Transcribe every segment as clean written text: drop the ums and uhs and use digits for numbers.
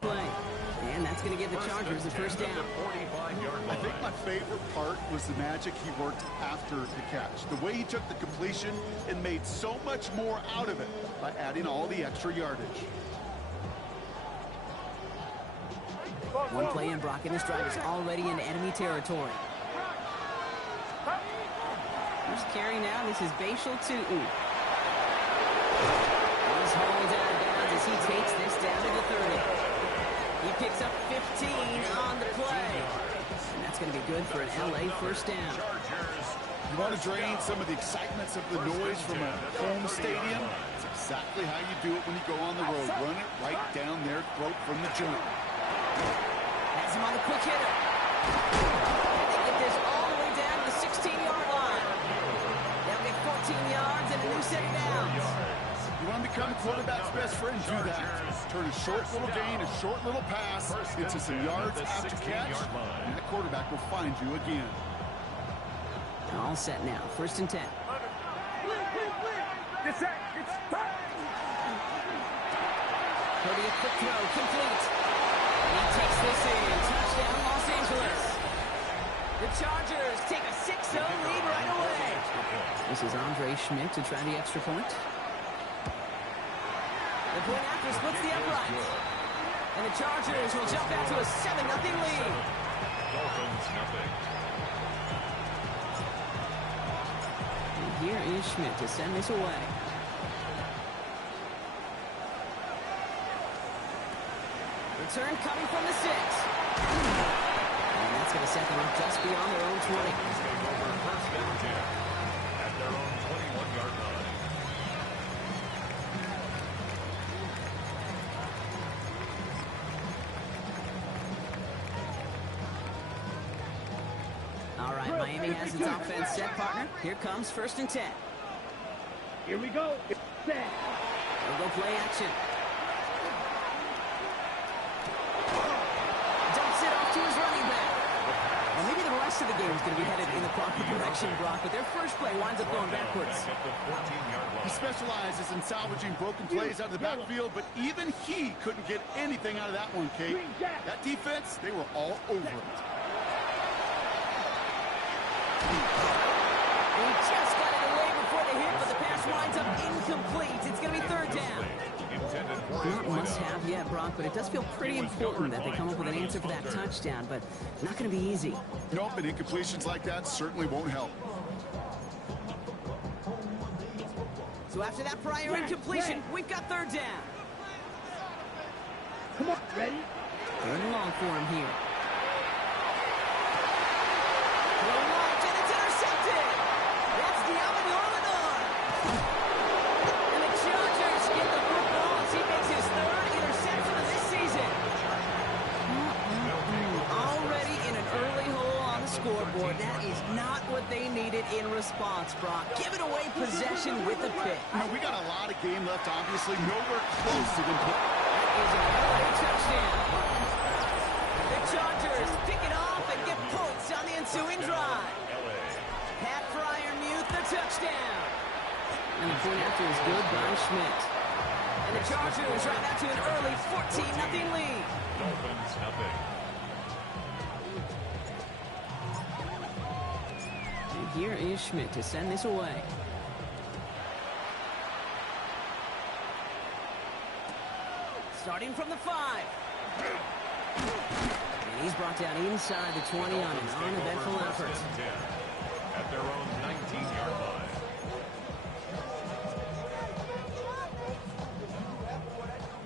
play. And that's going to give the Chargers the first down. I think my favorite part was the magic he worked after the catch. The way he took the completion and made so much more out of it by adding all the extra yardage. One play in, Brock, and this drive is already into enemy territory. First carry now. This is Bashal Tutin. He's hauled out of bounds as he takes this down to the 30. He picks up 15 on the play. And that's going to be good for an LA first down. You want to drain some of the excitements of the noise from a home stadium? It's exactly how you do it when you go on the road. Run it right down their throat from the jump. Has him on the quick hitter. And they get this all the way down to the 16-yard line. They'll get 14 yards and a new set of downs. You want to become a quarterback's best friend, do that. Turn a short little gain, a short little pass into some yards after catch, and that quarterback will find you again. All set now. First and 10. Purdy, a quick throw, complete. And he takes this in. Touchdown, Los Angeles. The Chargers take a 6-0 lead right away. This is Andre Schmidt to try the extra point. The point after splits the uprights. And the Chargers will jump out to a 7-0 lead. Dolphins, nothing. And here is Schmidt to send this away. Return coming from the 6. And that's going to set them up just beyond their own 20. Over first and 10 at their own 21-yard line. All right, Miami has its offense set, partner. Here comes first and 10. Here we go. It's set. They'll go play action. Dumps it off to his running back. Well, maybe the rest of the game is going to be headed in the proper direction, Brock, but their first play winds up going backwards. He specializes in salvaging broken plays out of the backfield, but even he couldn't get anything out of that one, Kate. That defense, they were all over it. He just got it away before the hit, but the pass winds up incomplete. It's going to be third down. Not must have yet, Brock, but it does feel pretty important that they come up with an answer for that touchdown, but not going to be easy. Nope, and incompletions like that certainly won't help. So after that prior incompletion, we've got third down. Come on, ready? Third and long for him here. Throw left, and it's intercepted. That's Diamond. And the Chargers get the football as he makes his third interception of this season. Already in an early hole on the scoreboard. That is not what they needed in response, Brock. Giving away possession with a pick. You know, we got a lot of game left, obviously. Nowhere close to them. That is an LA touchdown. The Chargers pick it off and get points on the ensuing drive. Pat Fryermuth, the touchdown. And the point after is good by Schmidt. And the Chargers drive out to an early 14-0 lead. Dolphins, nothing. And here is Schmidt to send this away. Starting from the 5. And he's brought down inside the 20 on an uneventful effort. At their own 19-yard line.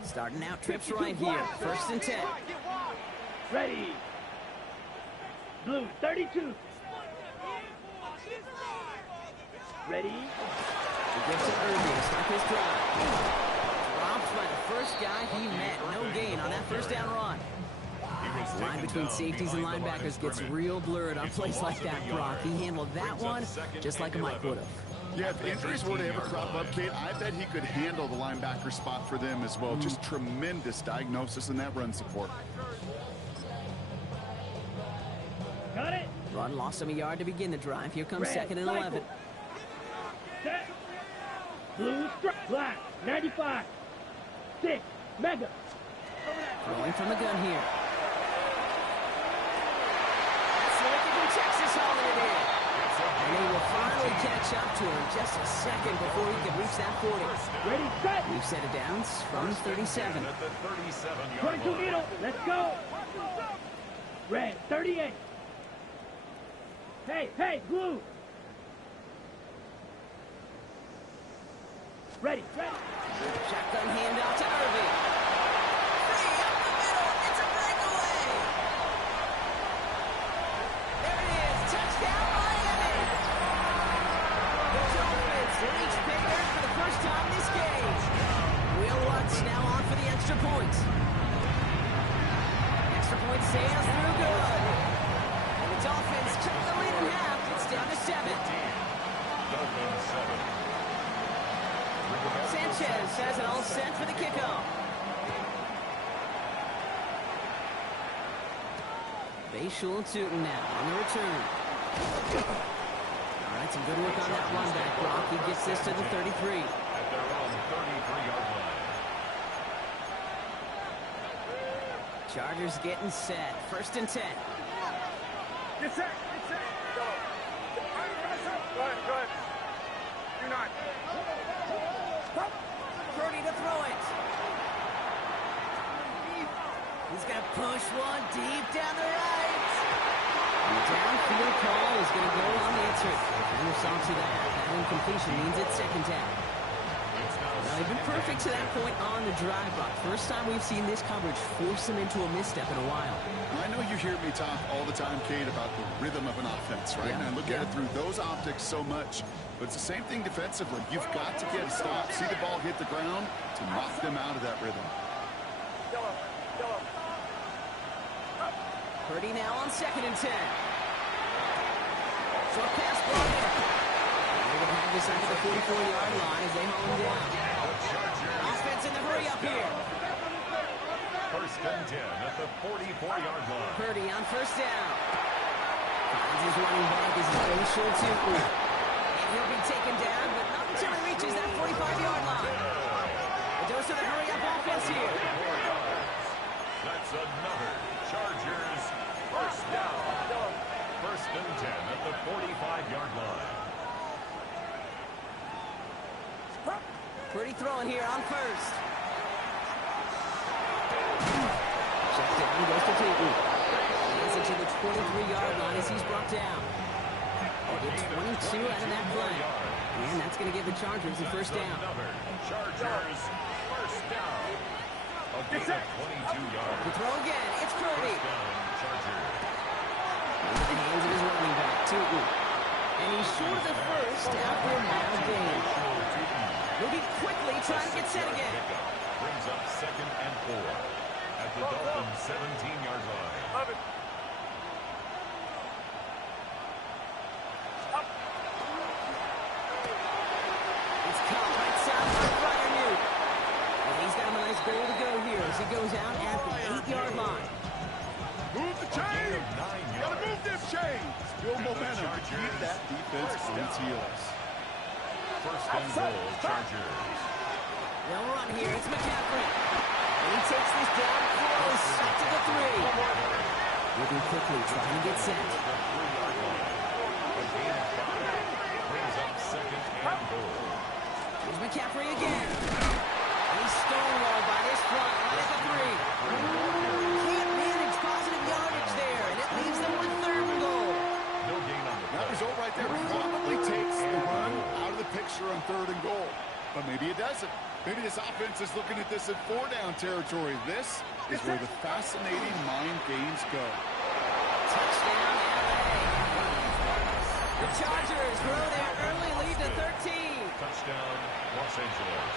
Starting out trips right here. First and 10. Ready. Blue, 32. Ready. He gives to Irving to start his drive. Dropped by the first guy he met. No gain on that first down run. The line between safeties and linebackers gets real blurred on plays like that, Brock. He handled that one just like a Mike would have. Yeah, if injuries were to ever crop up, Kate, I bet he could handle the linebacker spot for them as well. Just tremendous diagnosis in that run support. Got it. Run lost him a yard to begin the drive. Here comes Red second and cycle. 11. Set. Blue strike. Black. 95. 6. Mega. Throwing from the gun here. That's the wicket from Texas hauling it in. And they will finally catch up to him just a second before he can reach that 40. Ready, set. We've set it down from 37. At the 37-yard 22 line. needle. Let's go. Red, 38. Hey, blue. Ready. Shotgun handoff to Irving. Free up the middle. It's a breakaway. There it is. Touchdown, Miami. The Dolphins reach pay dirt for the first time this game. Will Lutz now on for the extra point. Extra point sails through good. And the Dolphins cut the lead in half. It's down to 7. Dolphins 7. Sanchez has it all set for the kickoff. Bayshul Tootin now on the return. All right, some good work on that run back, Brock. He gets this to the 33. At their own 33-yard line. Chargers getting set. 1st and 10. Get set. Go. Go ahead. You're not. Purdy to throw it. He's going to push one deep down the right. And the downfield call is going to go unanswered. Defender saw to that. That incompletion means it's 2nd down. Now, they've been perfect to that point on the drive, Brock. First time we've seen this coverage force them into a misstep in a while. I know you hear me talk all the time, Kate, about the rhythm of an offense, right? Yeah. And I look at it through those optics so much. But it's the same thing defensively. You've got to get a stop, see the ball hit the ground to knock them out of that rhythm. Purdy now on 2nd and 10. Short pass ball there. They're going to have this under the 44-yard line as they hold him down. Offense in the hurry up here. 1st and 10 at the 44-yard line. Purdy on 1st down. Finds his running back as he's going short to. And he'll be taken down, but not until he reaches that 45-yard line. A dose of the hurry up offense here. That's another Chargers 1st down. 1st and 10 at the 45-yard line. Purdy throwing here on 1st. Check down, goes to Tayton. Gets it to the 23-yard line as he's brought down. Get 22 out of that play. And that's going to give the Chargers the 1st down. Another Chargers 1st down. A gain of 22 yards. The throw again. It's Purdy. 1st down, Chargers. Into the hands of his running back, Tootin. And he's short of the 1st after a mile gain. Moving quickly, trying to get set again. Brings up 2nd and 4 at the Dolphins 17-yard line. Love it. It's caught right side by Freiermuth. And he's got him a nice goal to go here as he goes out at the 8-yard line. Move the chains! Gotta move them chains! Build momentum. Keep that defense on its heels. 1st and goal, Chargers. They'll run here. It's McCaffrey. And he takes this down close up to the 3. Moving quickly, trying to get set. The 3-yard line. A gain of 5. Brings up 2nd and goal. Here's McCaffrey again. And he's stonewalled by this front right at the 3. Can't manage positive yardage there, and it leaves them with 3rd and goal. No gain on the That play. result right there probably takes the run out of the picture on 3rd and goal. But maybe it doesn't. Maybe this offense is looking at this in 4-down territory. This is where the fascinating mind games go. Touchdown, LA. The Chargers grow their early lead to 13. Touchdown, Los Angeles.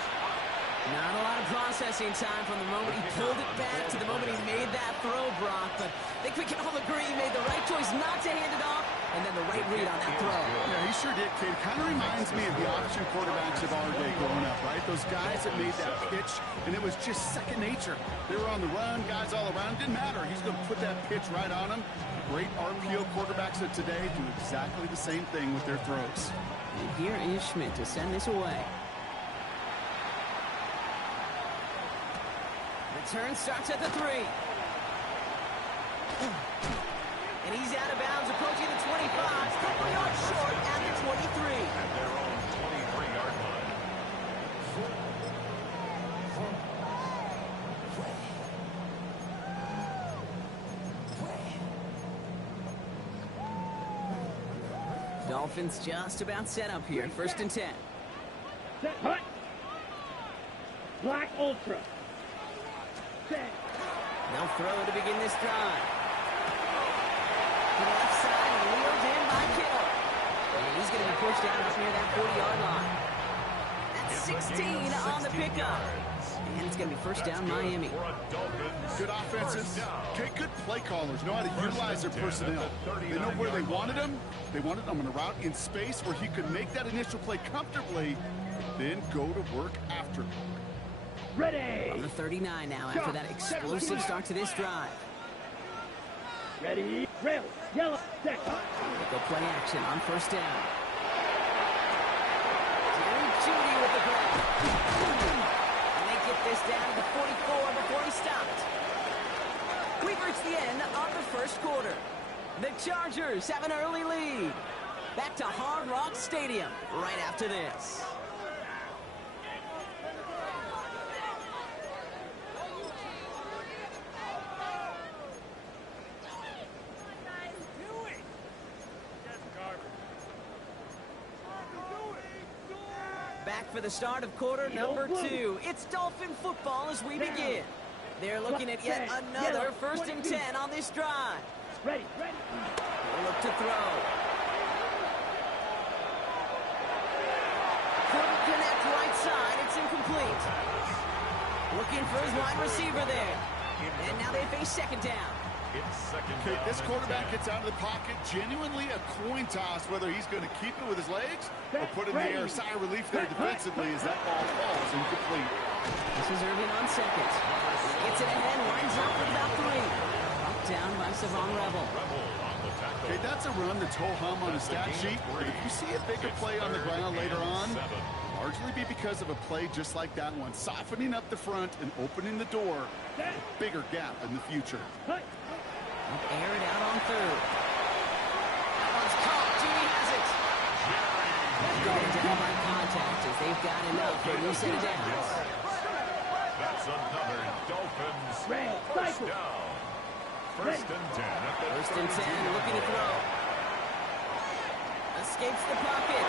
Not a lot of processing time from the moment he pulled it back to the moment he made that throw, Brock. But I think we can all agree he made the right choice not to hand it off, and then the right read on that throw. Yeah, he sure did, kid. Kind of reminds me of the option quarterbacks of our day growing up, right? Those guys that made that pitch, and it was just second nature. They were on the run, guys all around. Didn't matter. He's going to put that pitch right on them. Great RPO quarterbacks of today do exactly the same thing with their throws. And here is Schmidt to send this away. Return starts at the 3. And he's out of bounds, approaching the 25. Couple yards short at the 23. At their own 23-yard line. Dolphins just about set up here. 1st and 10. Set. Hut. Black Ultra. Set. They'll throw to begin this drive. To the left side, and wheeled in by Kittle. And he's going to be pushed down up near that 40-yard line. That's 16 on the pickup. And it's going to be 1st down Miami. Good offenses. Okay, good play callers. Know how to utilize their personnel. They know where they wanted them. They wanted them on a route in space where he could make that initial play comfortably, then go to work after. Ready. On the 39 now after that explosive start to this drive. Ready. Rail. Yellow. Set. Go play action on 1st down. Jerry Jeudy with the grab. And they get this down to the 44 before he stopped. We've reached the end of the 1st quarter. The Chargers have an early lead. Back to Hard Rock Stadium right after this. Back for the start of quarter number 2. It's Dolphin football as we begin. They're looking at yet another 1st and 10 on this drive. Ready. They'll look to throw. Couldn't connect right side. It's incomplete. Looking for his wide receiver there. And now they face 2nd down. Okay, this quarterback gets out of the pocket, genuinely a coin toss whether he's going to keep it with his legs or put it in the air. Sigh of relief there defensively as that ball falls incomplete. This is Irvin on 2nd. Gets it ahead, lines up with about 3. Up down by Savon Rebel. Okay, that's a run that's ho-hum on a stat sheet, but if you see a bigger play on the ground later on, largely be because of a play just like that one, softening up the front and opening the door for a bigger gap in the future. Air it out on 3rd. That one's caught. Jeudy has it. Going down by contact as they've got enough for a new set of downs. That's another Dolphins first down. 1st and 10 at the 1st and 10, looking to throw. Escapes the pocket.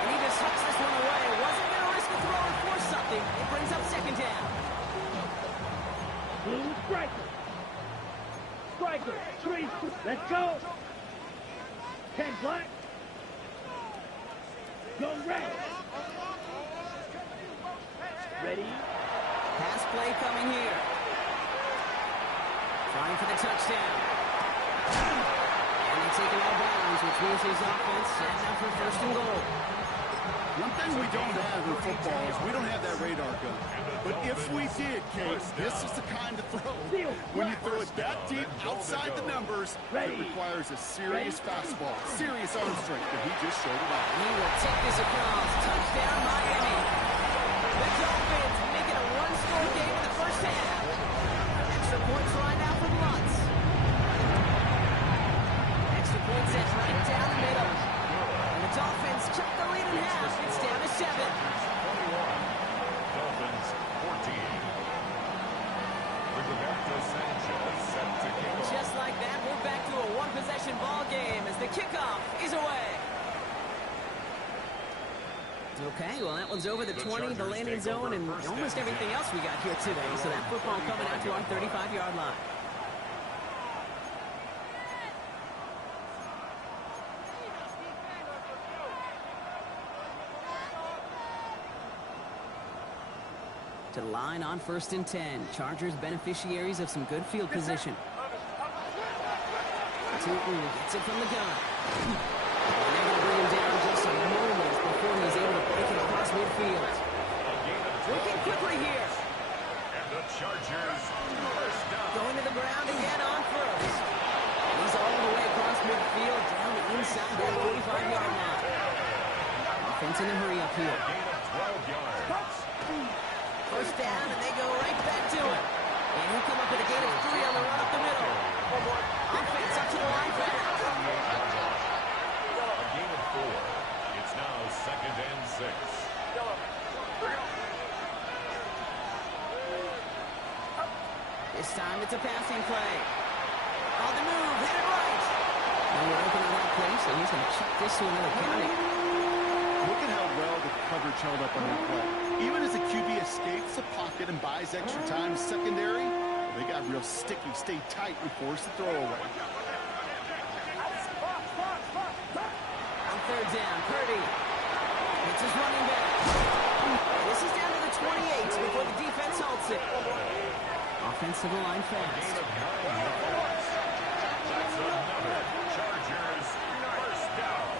And he just tucks this one away. Wasn't going to risk a throw and force something. It brings up 2nd down. Blue striker. 3. Let's go. 10 black. Go red. Ready. Pass play coming here. Trying for the touchdown. And they take it out of bounds, which means his offense setting up for 1st and goal. One thing we don't have in football is we don't have that radar gun. But if we did, Kate, this is the kind of throw. When you throw it that deep outside the numbers, it requires a serious fastball, serious arm strength, and he just showed it off. He will take this across. Touchdown, Miami. The Dolphins make it a 1-score game in the 1st half. Extra points right now from Lutz. Extra points set right down the middle. And the Dolphins cut the lead in half. It's down to 7. Dolphins 14. Roberto Sanchez set to kick off. Just like that, we're back to a one-possession ball game as the kickoff is away. Okay, well, that one's over the 20, the landing zone, and almost everything else we got here today. So that football coming out to our 35-yard line. To the line on 1st and 10. Chargers beneficiaries of some good field position. Tootin gets it from the gun. And they're going to bring him down just a moment before he's able to break it across midfield. Working quickly here. And the Chargers first down. Going to the ground again on 1st. And he's all the way across midfield down inside that 45-yard line. Offense in a hurry up here. Gain of 12 yards. 1st down, and they go right back to it. And he'll come up with a gain of 3 on the run up the middle. Offense up to the line fast. A gain of 4. It's now 2nd and 6. This time it's a passing play. On the move, headed right. And we're open on that play, so he's going to chuck this to another county. Look at how well the coverage held up on that play. Even as the QB escapes the pocket and buys extra time secondary, they got real sticky, stayed tight, and forced the throw away. On 3rd down, Purdy. It's his running back. This is down to the 28 before the defense halts it. Offensive line fast. That's another Chargers first down.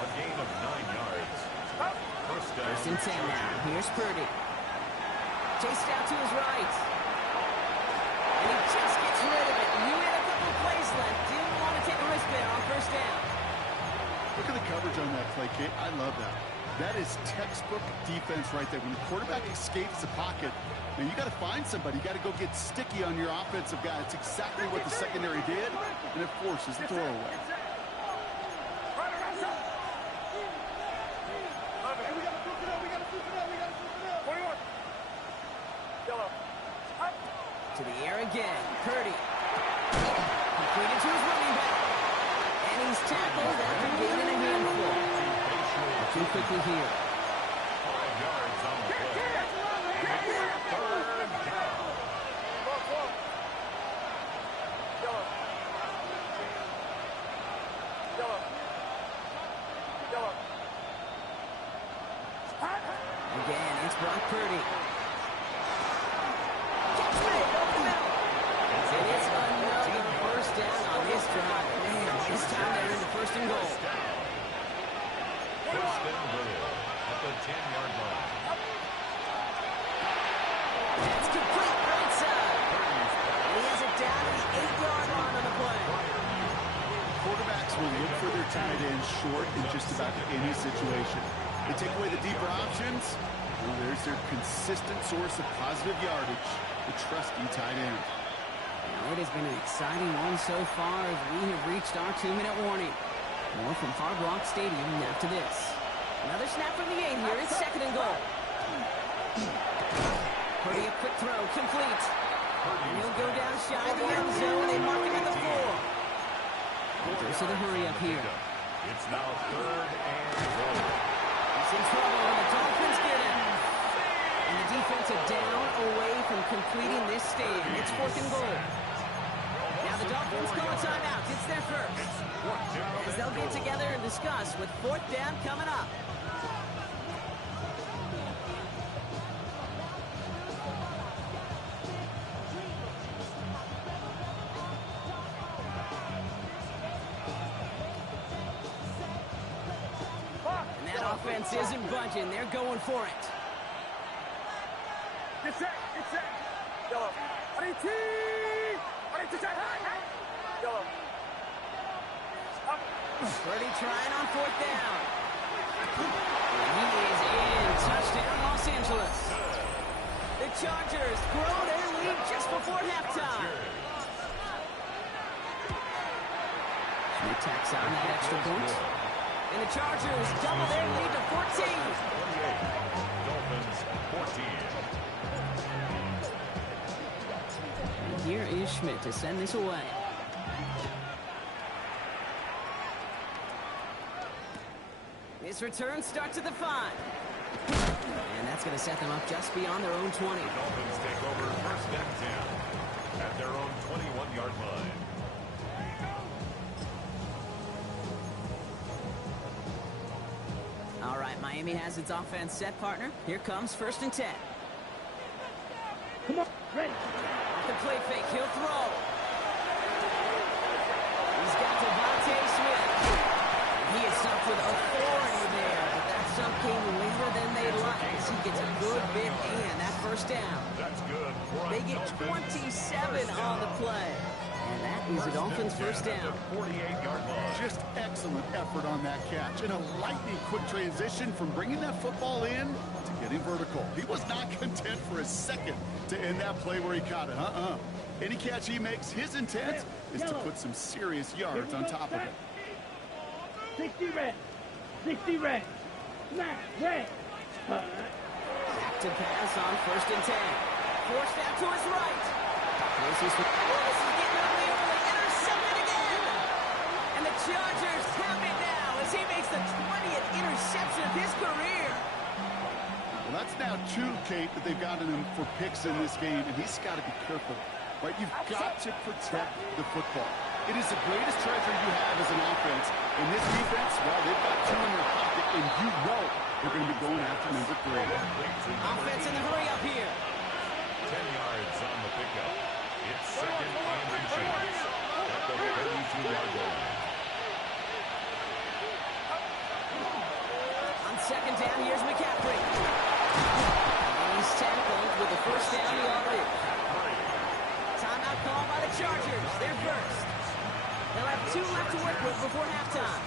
A gain of 9 yards. First down. 1st and 10 now. Here's Purdy. Chased out to his right. And he just gets rid of it. You had a couple plays left. Didn't want to take a risk there on 1st down. Look at the coverage on that play, Kate. I love that. That is textbook defense right there. When the quarterback escapes the pocket, and you got to find somebody. You got to go get sticky on your offensive guy. It's exactly what the secondary did, and it forces the throw away. To the air again. Purdy. Completed to his running back. And he's tackled after gaining a handful. Too quickly here. 5 yards on the play. Third down. Again, it's Brock Purdy. Gets rid over the middle. And it's another 1st down on this drive. Man, this time they're into 1st and goal. First and goal at the 10-yard line. That's complete right side. And he has it down to the 8-yard line on the play. Quarterbacks will look for their tight end short in just about any situation. They take away the deeper options. Well, there's their consistent source of positive yardage, the trusty tight end. Well, it has been an exciting one so far as we have reached our 2-minute warning. More from Hard Rock Stadium after this. Another snap from the 8 here. It's 2nd and goal. Purdy, a quick throw, complete. And he'll go down shy of the end zone. They mark him at the 4. There's the hurry up here. It's now 3rd and goal. He's in trouble when the Dolphins get him. And the defense are down away from completing this stand. It's 4th and goal. Now the Dolphins call a timeout. It's their first. As they'll get together and discuss with 4th down coming up. And that offense isn't budging. They're going for it. Get set. Yellow. Yellow. Purdy trying on 4th down. And he is in. Touchdown, Los Angeles. The Chargers grow their lead just before halftime. Schmidt tacks on that extra point. And the Chargers double their lead to 14. 28. Dolphins 14. And here is Schmidt to send this away. This return starts at the 5. And that's going to set them up just beyond their own 20. Dolphins take over 1st and 10 at their own 21-yard line. All right, Miami has its offense set, partner. Here comes 1st and 10. Come on, ready. Off the play fake, he'll throw. He's got Devontae Smith. He is stopped with authority there, but that stop came later than they'd like as he gets a good bit in that 1st down. That's good. They get 27 on the play. And that is a Dolphins 1st down. 48-yard line. Just excellent effort on that catch. And a lightning quick transition from bringing that football in to get heading vertical. He was not content for a second to end that play where he caught it. Any catch he makes, his intent is to put some serious yards on top of it. 60 red. 60 red. Smack red. Back to pass on 1st and 10. Forced out to his right. This is getting early. Intercepted again. And the Chargers have it now as he makes the 20th interception of his career. Well, that's now 2, Kate, that they've gotten him for picks in this game, and he's got to be careful. Right? You've got to protect the football. It is the greatest treasure you have as an offense. In this defense, well, they've got 2 in their pocket, and you know they're going to be going after number 3. Offense in the hurry up here. 10 yards on the pickup. It's 2nd and inches at the 32-yard line. On 2nd down, here's McCaffrey. And he's tackled with the 1st down yardage. Timeout called by the Chargers. They're first. They'll have 2 left to work with before halftime.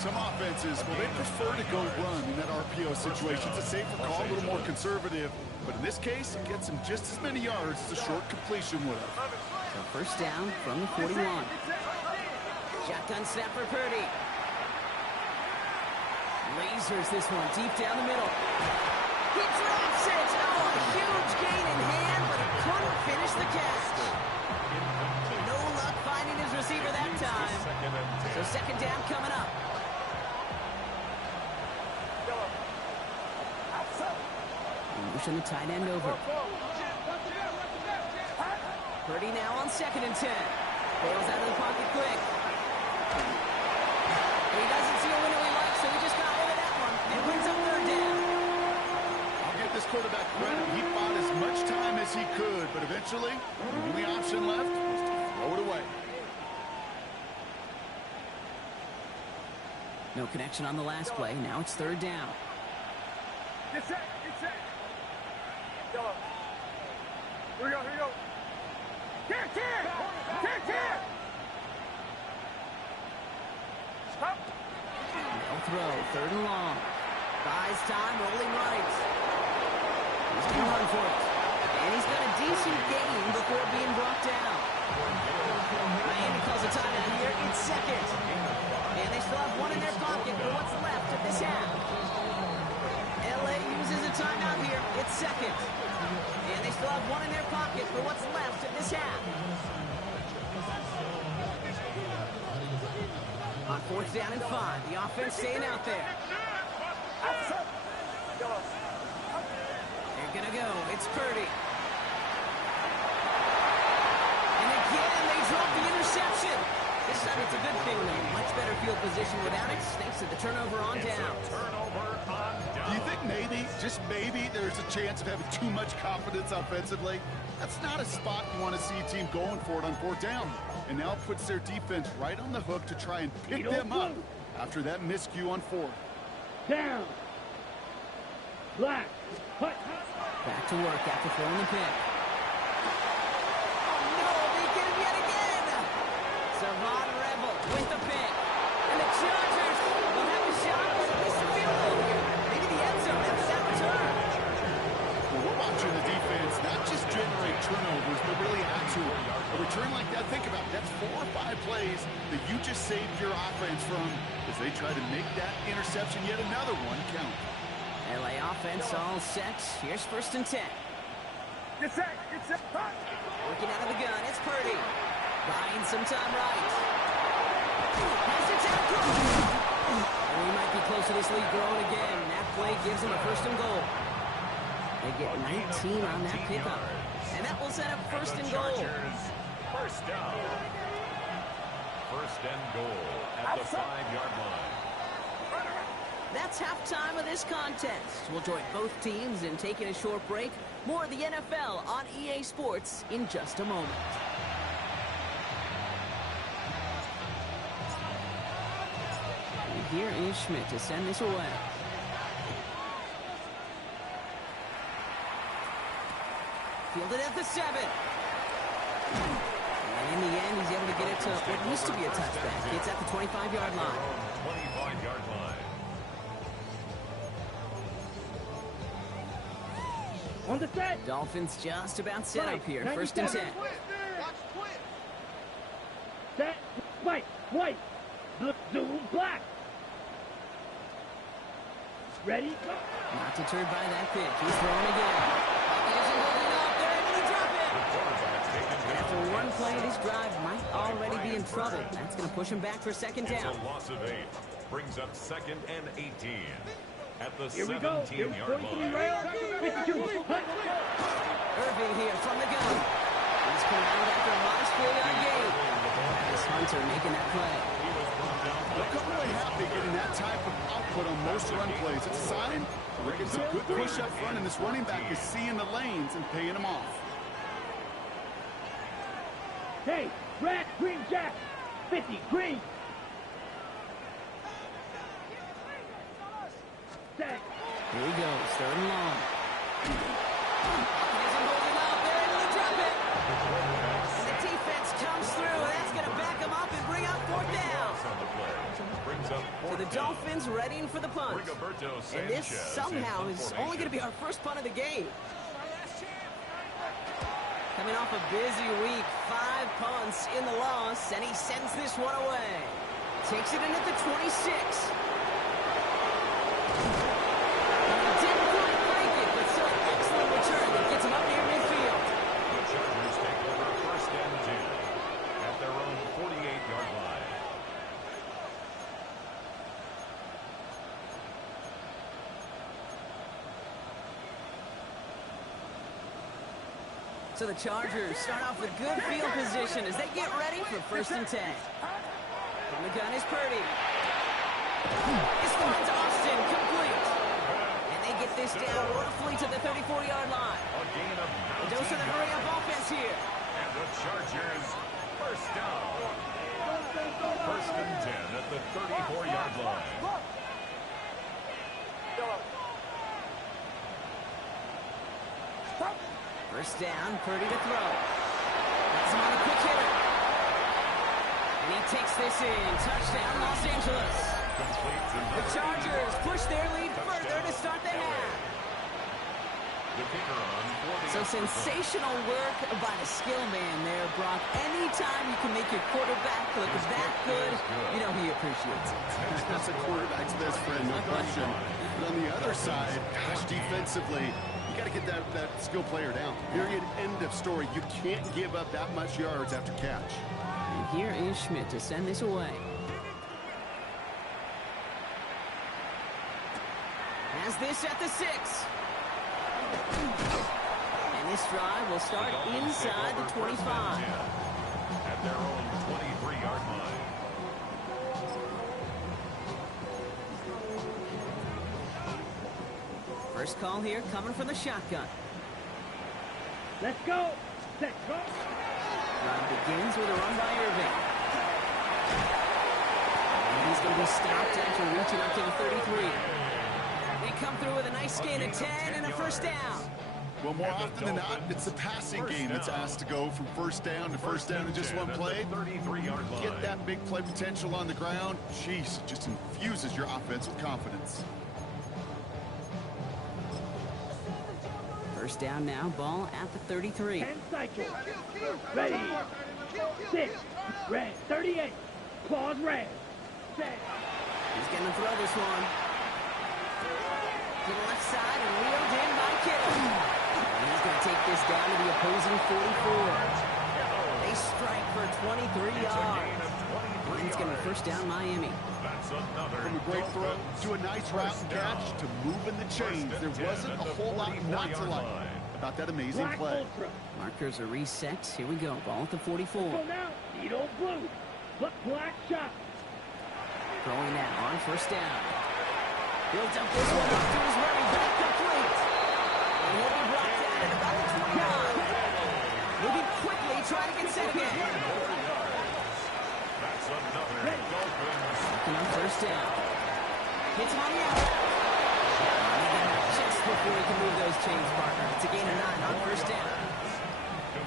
Some offenses, well, they prefer to go run in that RPO situation. It's a safer call, a little more conservative. But in this case, it gets him just as many yards as a short completion would have. So 1st down from the 41. Shotgun snap for Purdy. Lasers this one deep down the middle. He drops it. Oh, a huge gain in hand, but he couldn't finish the catch. No luck finding his receiver that time. So 2nd down coming up. Motion the tight end over. Purdy now on 2nd and 10. Bails out of the pocket quick. He doesn't see a window he likes, so he just got rid of that one. It brings up 3rd down. I'll give this quarterback credit. He fought as much time as he could, but eventually, the only option left was to throw it away. No connection on the last play. Now it's 3rd down. Get set. Get set. Yellow. Here we go. Here we go. Here. Stop. No throw. 3rd and long. Buys time. Rolling right. He's going to run for it. And he's got a decent gain before being brought down. Miami calls a timeout here. It's 2nd. And they still have 1 in their pocket for what's left of this half. LA uses a timeout here. It's 2nd. And they still have 1 in their pocket for what's left of this half. On 4th down and 5, the offense staying out there. They're going to go. It's Purdy. And again, they drop the interception. This time it's a good thing, though. Much better field position without it, thanks to the turnover on down. Do you think maybe, just maybe, there's a chance of having too much confidence offensively? That's not a spot you want to see a team going for it on 4th down. And now it puts their defense right on the hook to try and pick them up after that miscue on 4th. Down. Black. Hut. Back to work after throwing the pick. Oh, no, they get him yet again. Savon Rebel with the pick. And the Chargers will have a shot at this field goal here. Maybe the end zone after that return. Well, we're watching the defense not just generate turnovers, but really add to it. A return like that, think about it, that's 4 or 5 plays that you just saved your offense from as they try to make that interception, yet another one, count. LA offense all set. Here's 1st and 10. Get set. Get set. Working out of the gun, it's Purdy. Buying some time right. Has it tackle. And we might be close to this lead growing again. That play gives them a 1st and goal. They get 19 on that pickup. And that will set up 1st and goal. 1st down. 1st and goal at the 5-yard line. That's halftime of this contest. We'll join both teams in taking a short break. More of the NFL on EA Sports in just a moment. And here is Schmidt to send this away. Fielded at the 7. And in the end, he's able to get it to what used to be a touchback. It's at the 25-yard line. 25-yard line. On the set. Dolphins just about set up here. First and 10. Set. White. White. Blue. Black. Ready? Go. Not deterred by that pitch. He's throwing again. Isn't holding up. They're able to drop it. After one play, this drive might already be in trouble. That's going to push him back for second down. It's a loss of 8. Brings up second and 18. At the Here we go. 17-yard line. Irving here from the gun. He's corralled after a modest 4-yard gain. This Hunter making that play. They'll come away happy getting that type of output on most run plays. It's a sign we're getting some good push up front, and this running back is seeing the lanes and paying them off. Hey, red, green, jack. 50, green. Set. Here he goes, third and long. Isn't holding up. They're able to drop it. And the defense comes through. That's going to back them up and bring up fourth down. So the Dolphins readying for the punt. And this somehow is only going to be our first punt of the game. Coming off a busy week, 5 punts in the loss, and he sends this one away. Takes it in at the 26. He didn't quite break it, but still an excellent return that gets him up near midfield. The Chargers take over first and 10 at their own 48-yard line. So the Chargers start off with good field position as they get ready for first and 10. From the gun is Purdy. This finds Austin complete. And they get this down roughly to the 34-yard line. A gain of A dose of the hurry-up offense here. and the Chargers first down. First and 10 at the 34-yard line. First down, Purdy to throw. That's him on a quick hitter. And he takes this in. Touchdown, Los Angeles. Complete to The Chargers push their lead further to start the half. the kicker on for the So sensational work by the skill man there, Brock. Anytime you can make your quarterback look that good, you know he appreciates it. That's a quarterback's best friend, no question. But on the other side, gosh, defensively, you got to get that skill player down. Period. End of story. You can't give up that much yards after catch. And here is Schmidt to send this away. Has this at the 6. And this drive will start inside the 25. at their own 23-yard line. First call here coming from the shotgun. Let's go. Set. Go. Run begins with a run by Irving. And he's going to be stopped after reaching up to the 33. They come through with a nice gain of 10 and a first down. Well, more often than not, it's the passing game that's asked to go from first down in just one play. 33-yard line. Get that big play potential on the ground. Jeez, it just infuses your offense with confidence. First down now, ball at the 33. 10 cycles. Ready. 6. Red. 38. Claws red. Set. He's going to throw this one. To the left side and reeled in by Kittle. And he's going to take this down to the opposing 44. They strike for 23 yards. And it's going to be first down Miami. That's another From a great throw to a nice route and catch to moving the chains. There wasn't a whole lot not to like about that amazing Black play. Ultra. Markers are reset. Here we go. Ball at the 44. Go now. Need old blue. Black shot. Throwing that on first down. He'll dump this one off to his running back complete. And he'll be brought down at about the 29. Moving quickly, trying to get set again. That's another Dolphins. Second on first down. Hits him on the outside. Just before he can move those chains, partner. It's a gain of 9 on first down.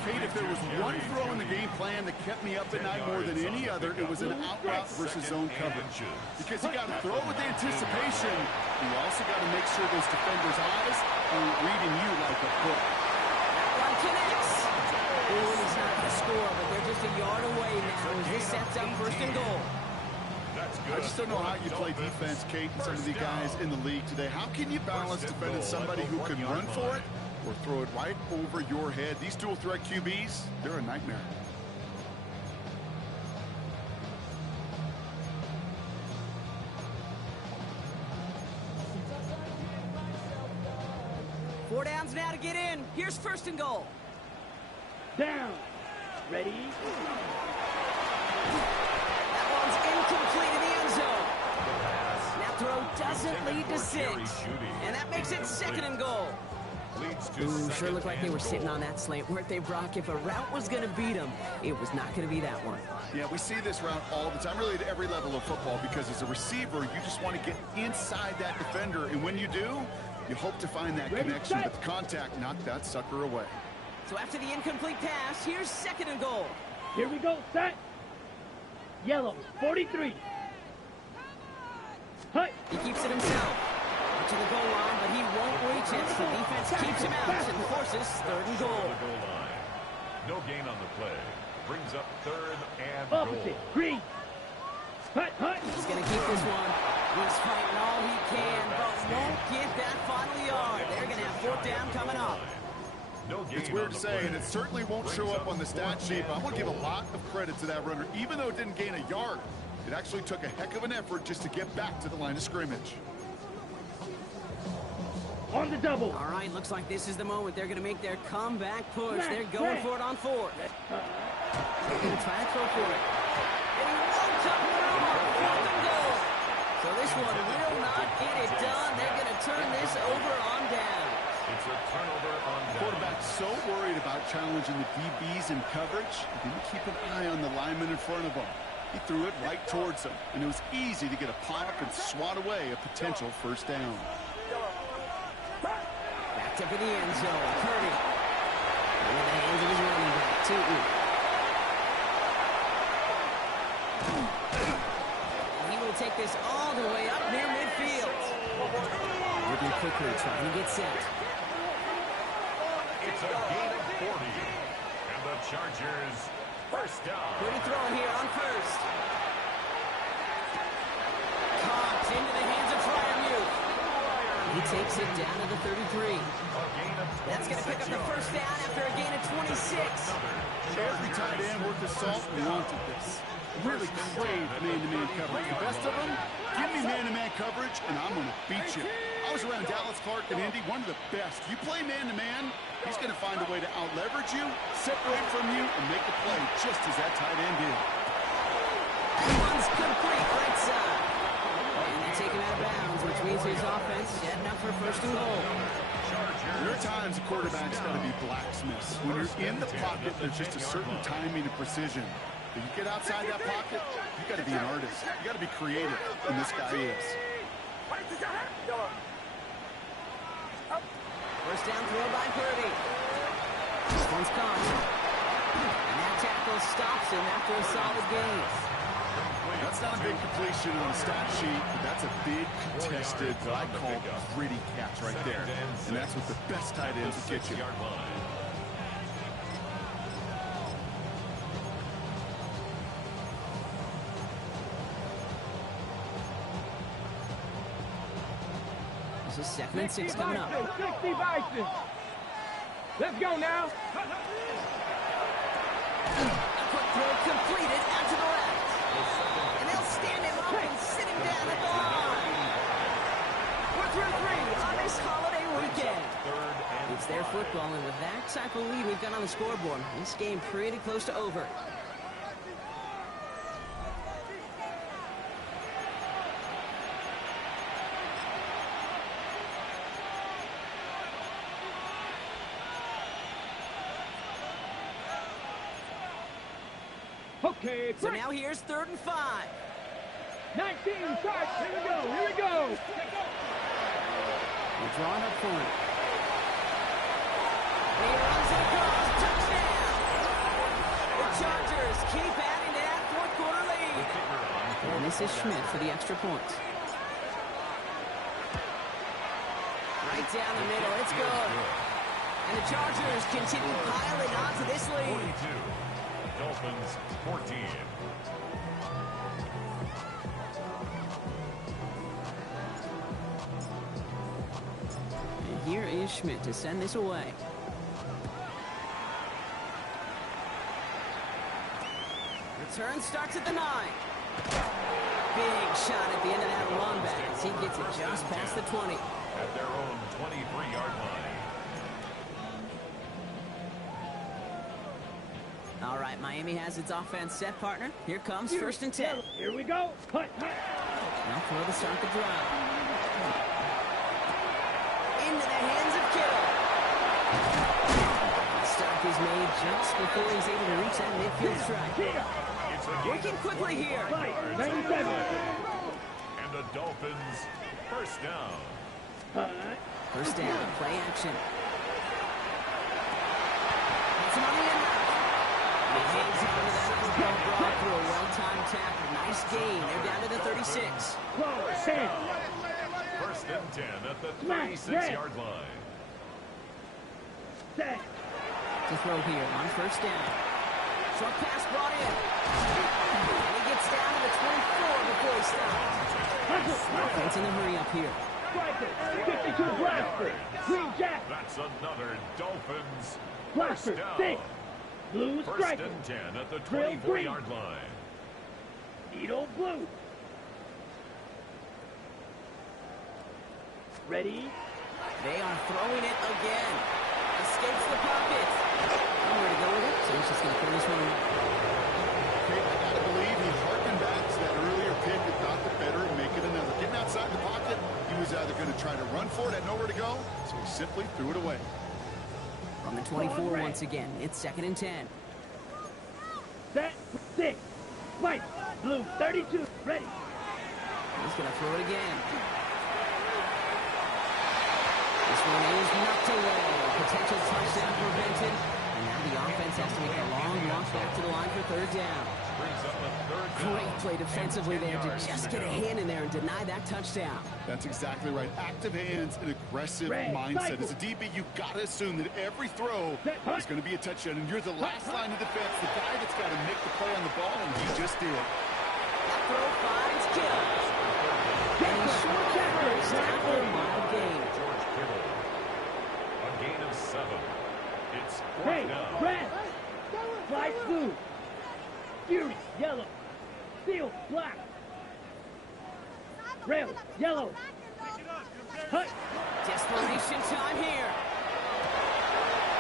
Kate, if there was one throw in the game plan that kept me up at night more than any other, it was an out route versus zone coverage. Because you got to throw with anticipation. You also got to make sure those defenders' eyes are reading you like a book. One connects. Ooh, he's not going to score, but they're just a yard away now as this sets up first and goal. I just don't know how you play defense, Kate, and some of the guys in the league today. How can you balance defending somebody who can run for it or throw it right over your head? These dual threat QBs, they're a nightmare. Four downs now to get in. Here's first and goal. Down. Ready? That one's incomplete in the end zone. That throw doesn't lead to 6. And that makes it second and goal. Ooh, sure looked like they were sitting on that slant, weren't they, Brock? If a route was going to beat them, it was not going to be that one. Yeah, we see this route all the time, really at every level of football, because as a receiver, you just want to get inside that defender, and when you do, you hope to find that connection, but the contact knocked that sucker away. So after the incomplete pass, here's second and goal. Here we go, set. Yellow, 43. Hut. He keeps it himself. To the goal line, but he won't reach it. The defense keeps him out and forces third and goal. No gain on the play. Brings up third and Opposite. goal. Green. Hut, hut. He's going to keep this one. He's fighting all he can, but won't get that final yard. They're going to have fourth down coming up. It's weird to say, and it certainly won't show up on the stat sheet, but I'm going to give a lot of credit to that runner. Even though it didn't gain a yard, it actually took a heck of an effort just to get back to the line of scrimmage. On the double. All right, looks like this is the moment. They're going to make their comeback push. They're going for it on fourth. They're going to try to throw for it. And he won't come through on fourth and goal. So this one will not get it done. They're going to turn this over on down. It's a turnover on down. Quarterback's so worried about challenging the DBs in coverage, he didn't keep an eye on the lineman in front of him. He threw it right towards him, and it was easy to get a pop and swat away a potential first down. Backed up in the end zone. Purdy. In the hands of his running back, Tootin. He will take this all the way up near midfield. Moving quickly, trying to get set. It's a gain of 40. And the Chargers first down. Purdy throwing here on first. Caught into the hands of Fryermuth. He takes it down to the 33. That's going to pick up the first down after a gain of 26. Every tight end worth his salt wanted this. Really craved man-to-man coverage. The best of them, give me man-to-man coverage, and I'm going to beat you. I was around Dallas Clark and Indy, one of the best. You play man-to-man, he's going to find a way to out-leverage you, separate from you, and make the play just as that tight end did. One's complete right side. And they take him out of bounds, which means his offense setting up for first and goal. There are times a quarterback's got to be blacksmiths. When you're in the pocket, there's just a certain timing and precision. If you get outside that pocket, you got to be an artist. You got to be creative, and this guy is. First down throw by Purdy. This one's caught. And that tackle stops him after a solid gain. That's not a big completion on the stat sheet, but that's a big contested, what I call gritty catch right there. And that's what the best tight ends will get you. This is second and 6 coming up. 60 Bison. Let's go now. A quick throw completed out to the left. And they'll stand him up and sit him down at the line. We're through 3 on this holiday weekend. It's their football, and with that type of lead we've got on the scoreboard, this game pretty close to over. Okay, So now here's 3rd and 5. 19 starts. Here we go. Here we go. We're drawing up for it. He runs it across. Touchdown. Chargers keep adding to that fourth quarter lead. And this is Schmidt for the extra point. Right down the middle. It's good. And the Chargers continue piling onto this lead. 42. Dolphins 14. And here is Schmidt to send this away. Return starts at the 9. Big shot at the end of that run back as he gets it just past the 20. At their own 23-yard line. All right, Miami has its offense set, partner. Here comes first and 10. Here we go. Cut. Now throw to start the drive. Into the hands of Kittle. The stop is made just before he's able to reach that midfield strike. Working quickly here. 97. And the Dolphins first down. First down, play action. It's on the end. He hangs on to that football brought through a well-timed tackle. Nice gain. They're down to the 36. First and 10 at the 36-yard line. Set. To throw here on first down. Short pass brought in. And he gets down to the 24 before he stops. Offense in the hurry up here. Striker. 52 blaster. Green Jack. That's another Dolphins Blaster. first down. 6. Blue First striker. and 10 at the Drill 24-yard line. Needle blue. Ready? They are throwing it again. Escapes the pocket. Nowhere to go with it, so he's just going to throw this one away. Okay, I gotta believe he harkened back to that earlier pick and thought the better and make it another. Getting outside the pocket, he was either going to try to run for it, had nowhere to go, so he simply threw it away. From the 24 once again, it's second and 10. Set. 6. White. Blue. 32. Ready. He's going to throw it again. This one is knocked away. Potential touchdown prevented. And now the offense has to make a long walk back to the line for third down. Brings up a third down. Great play defensively there to just get a hand in there and deny that touchdown. That's exactly right. Active hands and aggressive mindset. As a DB, you've got to assume that every throw is going to be a touchdown. And you're the last line of defense, the guy that's got to make the play on the ball, and he just did. That throw finds Kittle. And he's short that first after a mild gain. George Kittle. A gain of 7. It's fourth Hey. down. Red. Light blue. Fury. Yellow. Steel. Black. Rail. Yellow. Hut. Desperation time here.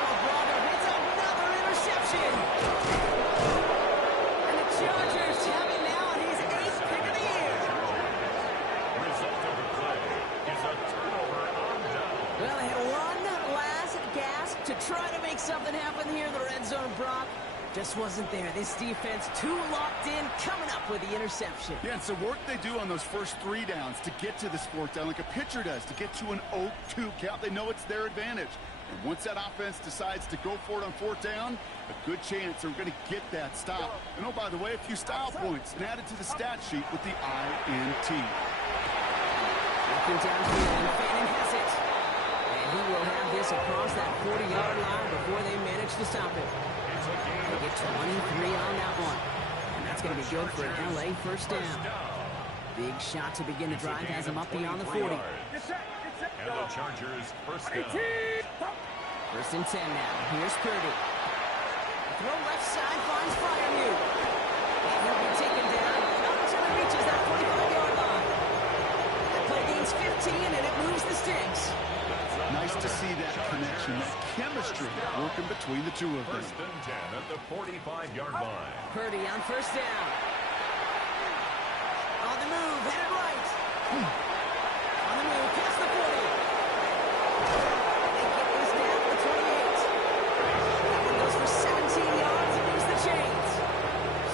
Oh, brother, it's another interception. And the Chargers have it now, and he's 8th pick of the year. Result of the play is a turnover on down. Well, they had one last gasp to try to make something happen here in the red zone, Brock. Just wasn't there. This defense too locked in, coming up with the interception. Yeah, it's the work they do on those first 3 downs to get to this 4th down, like a pitcher does, to get to an 0-2 count. They know it's their advantage. And once that offense decides to go for it on 4th down, a good chance they're going to get that stop. And oh, by the way, a few style points and added to the stat sheet with the INT. Looking downfield, and Fannin has it. And he will have this across that 40-yard line before they manage to stop it. They get 23 on that one. And that's going to be good for an LA first down. Big shot to begin the drive has him up beyond the 40. And the Chargers first down. First and 10 now. Here's Purdy. Throw left side finds Freiermuth. And he'll be taken down not until he reaches that 45-yard line. That play gains 15 and it moves the sticks. Nice to see that connection, that chemistry working between the two of them. First and 10 at the 45-yard line. Purdy on first down. On the move, headed right. On the move, past the 40. They get this down to the 28. That one goes for 17 yards and there's the chains.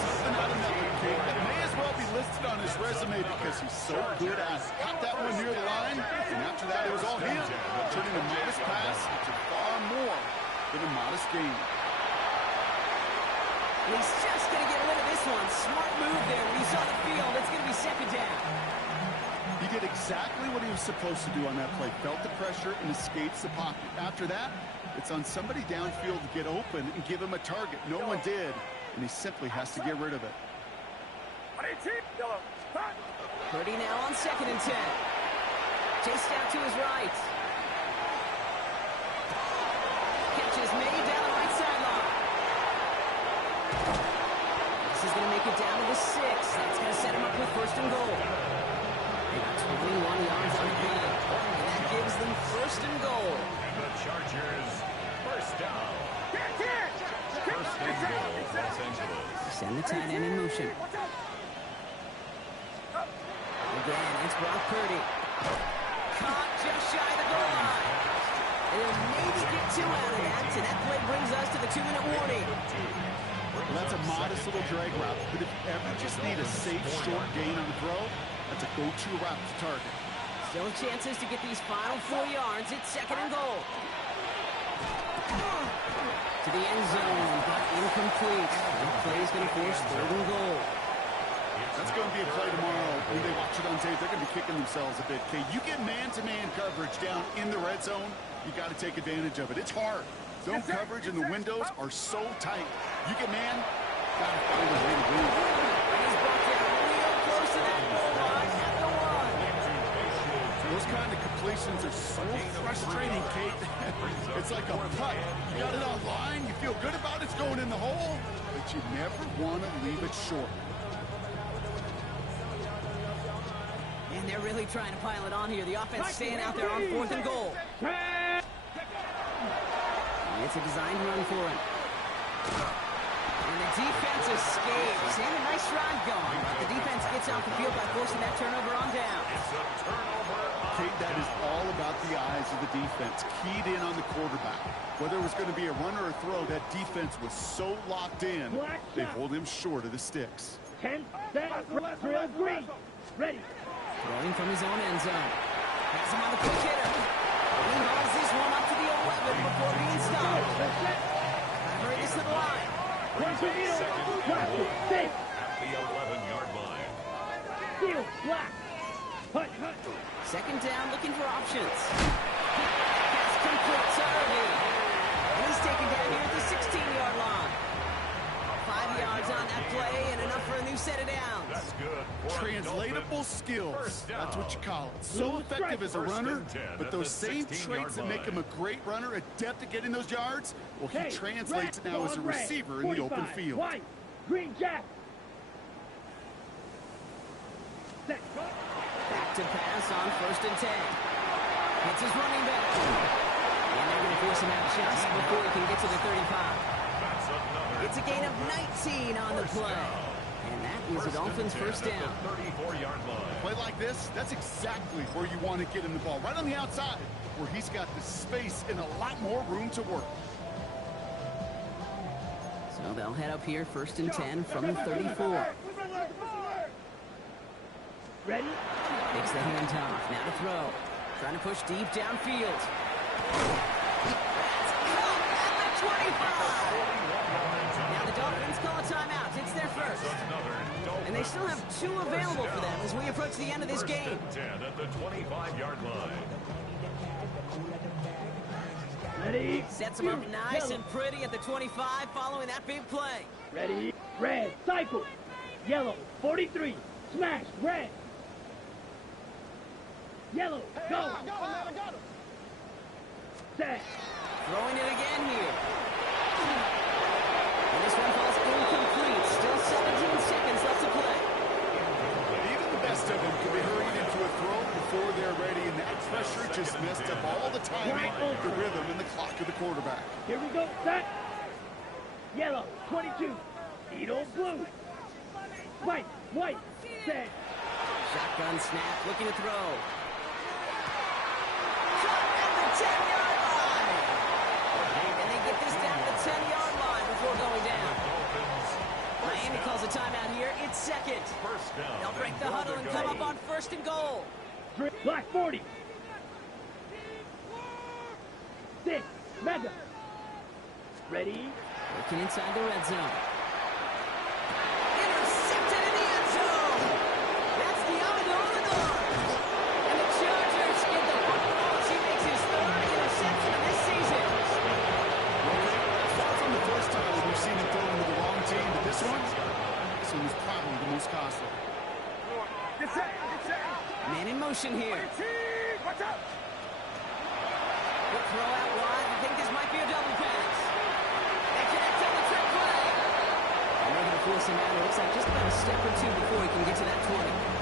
Something out of nothing, King. That may as well be listed on his resume because he's so good at it. Caught that one near the line, and after that it was all him. Turning a modest pass into far more than a modest gain. He's just going to get rid of this one. Smart move there. When he saw the field, it's going to be second down. He did exactly what he was supposed to do on that play. Felt the pressure and escapes the pocket. After that, it's on somebody downfield to get open and give him a target. No one did, and he simply has to get rid of it. Purdy now on 2nd and 10. Chased out to his right. Catch is made down the right sideline. This is going to make it down to the 6. That's going to set him up with 1st and goal. They got 21 yards on the game. And that gives them 1st and goal. And the Chargers, 1st down. 1st and goal, Los Angeles. Send the tight end in motion. Again, it's Brock Purdy. Caught just shy of the goal line. They'll maybe get 2 out of that, and that play brings us to the 2-minute warning. Well, that's a modest little drag route, but if you ever just need a safe, short gain on the throw, that's a go-to route to target. Still chances to get these final 4 yards. It's 2nd and goal. To the end zone, but incomplete. That play is going to force 3rd and goal. That's going to be a play tomorrow. When they watch it on tape, they're going to be kicking themselves a bit. Okay, you get man-to-man coverage down in the red zone, you got to take advantage of it. It's hard. Zone coverage and the windows are so tight. You get man, got to find a way to win. And he's brought down real close to that goal line at the 1. Those kind of completions are so frustrating, Kate. It's like a putt. You got it on line, you feel good about it's going in the hole, but you never want to leave it short. And they're really trying to pile it on here. The offense staying out there on 4th and goal. It's a designed run for him. And the defense escapes. And a nice run going. But the defense gets off the field by forcing that turnover on down. It's a turnover. Kate, that is all about the eyes of the defense. Keyed in on the quarterback. Whether it was going to be a run or a throw, that defense was so locked in, they hold him short of the sticks. 10, set, drill, green. Ready. Throwing from his own end zone. Has him on the quick hitter. He hauls this one up to the 11 before being stopped. Hurry this to the line. Safe. At the 11-yard line. Field, black. Hut, hut. 2nd down, looking for options. Pass complete to Irving. And he's taken down here at the 16-yard line. 5 yards on that play and enough for a new set of downs. That's good. Translatable skills. That's what you call it. So effective as a runner, but those same traits that make him a great runner, adept at getting those yards, well, he translates it now as a receiver in the open field. White, green jack. Set. Back to pass on 1st and 10. Hits his running back. And they're going to force him out just before he can get to the 35. It's a gain of 19 on the play. And that is a Dolphins' 1st down. 34-yard line. Play like this, that's exactly where you want to get him the ball. Right on the outside, where he's got the space and a lot more room to work. So they'll head up here 1st and 10 from the 34. Ready? Takes the handoff. Now to throw. Trying to push deep downfield. That's caught at the 25. Now the Dolphins call a timeout. It's their first. And they still have 2 available for them as we approach the end of this game. 10 at the 25-yard line. Ready? Sets them up nice and pretty at the 25 following that big play. Ready? Red, cycle. Yellow, 43. Smash, red. Yellow, go. I got him. Set. Throwing it again here. And this one falls incomplete. Still 17 seconds left to play. Even the best of them can be hurried into a throw before they're ready, and that pressure just messed up all the timing, the rhythm, and the clock of the quarterback. Here we go. Set. Yellow, 22. Edo blue. White, set. Shotgun snap, looking to throw. Caught at the 10-yard line. And they get this down to the 10-yard line before going down. Miami calls a timeout here. It's second. First down. They'll break the huddle and come up on 1st and goal. Black 40. 6. Mega. Ready? Working inside the red zone. motion here. Watch out! Good throw out wide. I think this might be a double pass. They connect on the trick play. And they're going to force him out. It looks like just about a step or two before he can get to that 20.